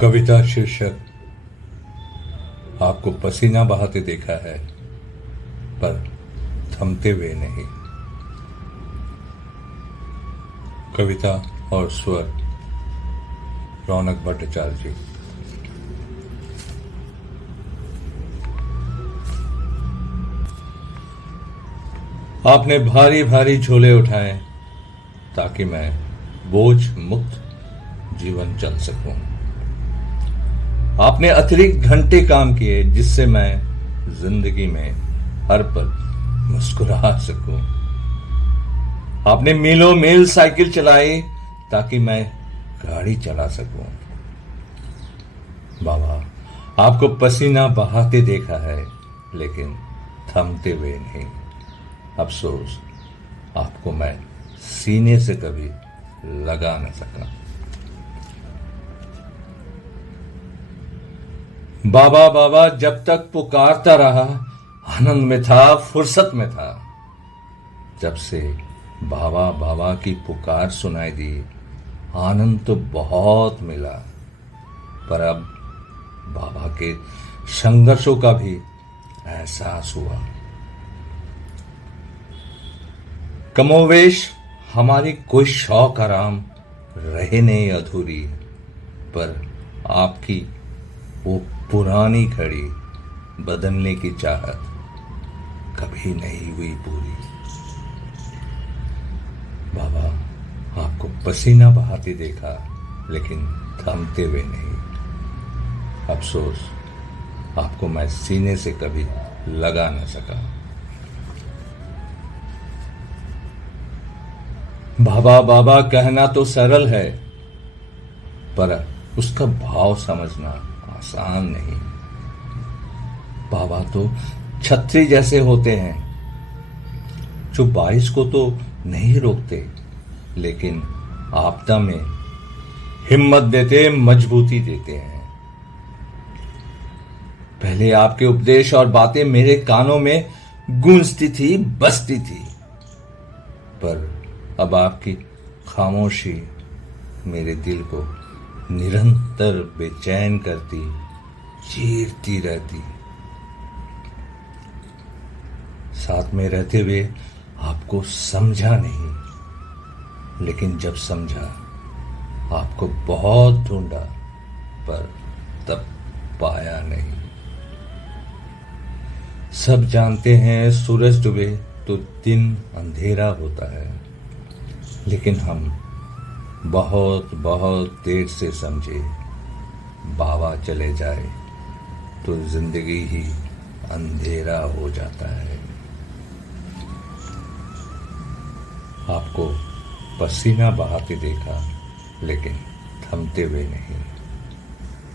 कविता शीर्षक आपको पसीना बहाते देखा है पर थमते हुए नहीं। कविता और स्वर रौनक भट्टाचार्य जी। आपने भारी भारी झोले उठाए ताकि मैं बोझ मुक्त जीवन चल सकूं। आपने अतिरिक्त घंटे काम किए जिससे मैं जिंदगी में हर पल मुस्कुरा सकूं। आपने मीलों मील साइकिल चलाई ताकि मैं गाड़ी चला सकूं। बाबा, आपको पसीना बहाते देखा है लेकिन थमते हुए नहीं। अफसोस, आपको मैं सीने से कभी लगा न सका। बाबा बाबा जब तक पुकारता रहा आनंद में था, फुर्सत में था। जब से बाबा बाबा की पुकार सुनाई दी आनंद तो बहुत मिला, पर अब बाबा के संघर्षों का भी एहसास हुआ। कमोवेश हमारी कोई शौक आराम रहे नहीं अधूरी, पर आपकी वो पुरानी घड़ी बदलने की चाहत कभी नहीं हुई पूरी। बाबा, आपको पसीना बहाते देखा लेकिन थमते हुए नहीं। अफसोस, आपको मैं सीने से कभी लगा न सका। बाबा बाबा कहना तो सरल है पर उसका भाव समझना आसान नहीं। बाबा तो छतरी जैसे होते हैं जो बारिश को तो नहीं रोकते लेकिन आपदा में हिम्मत देते, मजबूती देते हैं। पहले आपके उपदेश और बातें मेरे कानों में गूंजती थी, बसती थी, पर अब आपकी खामोशी मेरे दिल को निरंतर बेचैन करती, चीरती रहती। साथ में रहते हुए आपको समझा नहीं, लेकिन जब समझा आपको बहुत ढूंढा, पर तब पाया नहीं। सब जानते हैं सूरज डूबे तो दिन अंधेरा होता है, लेकिन हम बहुत बहुत देर से समझे बाबा चले जाए तो जिंदगी ही अंधेरा हो जाता है। आपको पसीना बहाते देखा लेकिन थमते हुए नहीं।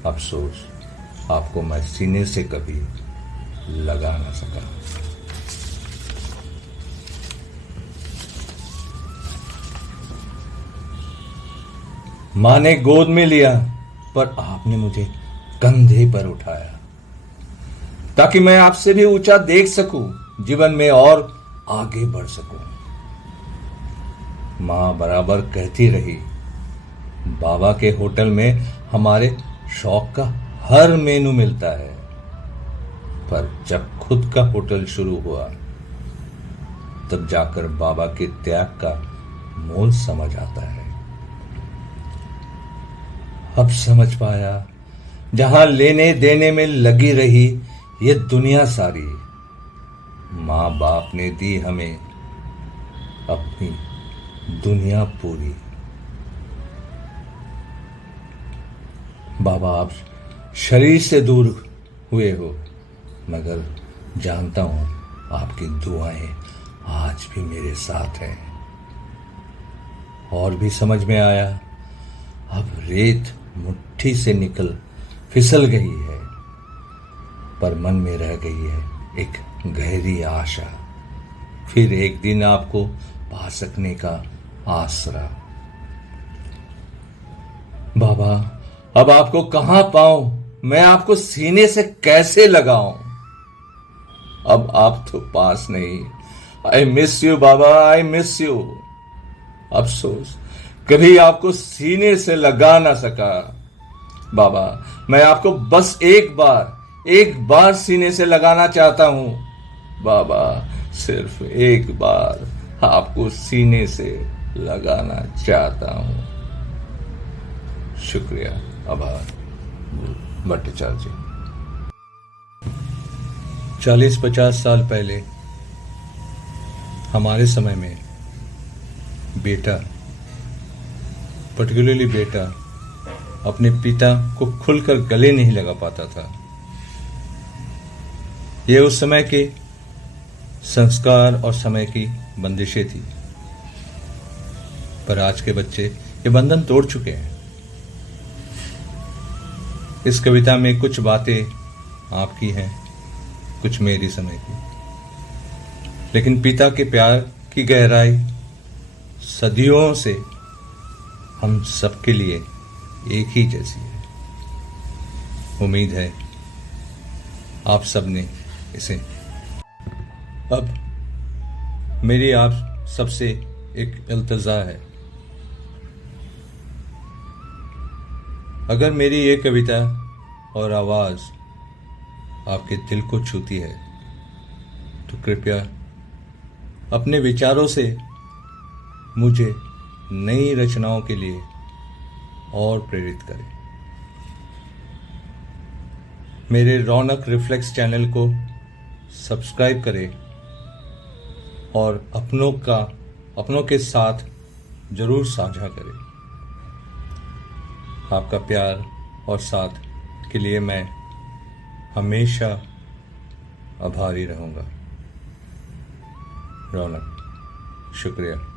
अफसोस, आपको मैं सीने से कभी लगा न सका। माँ ने गोद में लिया पर आपने मुझे कंधे पर उठाया ताकि मैं आपसे भी ऊंचा देख सकूं, जीवन में और आगे बढ़ सकूं। माँ बराबर कहती रही, बाबा के होटल में हमारे शौक का हर मेनू मिलता है, पर जब खुद का होटल शुरू हुआ तब जाकर बाबा के त्याग का मोल समझ आता है। अब समझ पाया, जहां लेने देने में लगी रही ये दुनिया सारी, माँ बाप ने दी हमें अपनी दुनिया पूरी। बाबा, आप शरीर से दूर हुए हो, मगर जानता हूं आपकी दुआएं आज भी मेरे साथ हैं। और भी समझ में आया, अब रेत मुट्ठी से निकल फिसल गई है, पर मन में रह गई है एक गहरी आशा, फिर एक दिन आपको पा सकने का आसरा। बाबा, अब आपको कहां पाऊं, मैं आपको सीने से कैसे लगाऊं। अब आप तो पास नहीं। I miss you Baba, I miss you. अफसोस, कभी आपको सीने से लगा ना सका। बाबा, मैं आपको बस एक बार सीने से लगाना चाहता हूं। बाबा, सिर्फ एक बार आपको सीने से लगाना चाहता हूं। शुक्रिया, आभार भट्टाचार्य जी। 40-50 साल पहले हमारे समय में बेटा, पर्टिकुलरली बेटा, अपने पिता को खुलकर गले नहीं लगा पाता था। यह उस समय के संस्कार और समय की बंदिशें थी। पर आज के बच्चे ये बंधन तोड़ चुके हैं। इस कविता में कुछ बातें आपकी हैं, कुछ मेरी समय की, लेकिन पिता के प्यार की गहराई सदियों से हम सबके लिए एक ही जैसी है। उम्मीद है आप सबने इसे। अब मेरी आप सबसे एक इल्तिजा है, अगर मेरी ये कविता और आवाज आपके दिल को छूती है तो कृपया अपने विचारों से मुझे नई रचनाओं के लिए और प्रेरित करें। मेरे रौनक रिफ्लेक्स चैनल को सब्सक्राइब करें और अपनों के साथ जरूर साझा करें। आपका प्यार और साथ के लिए मैं हमेशा आभारी रहूंगा। रौनक, शुक्रिया।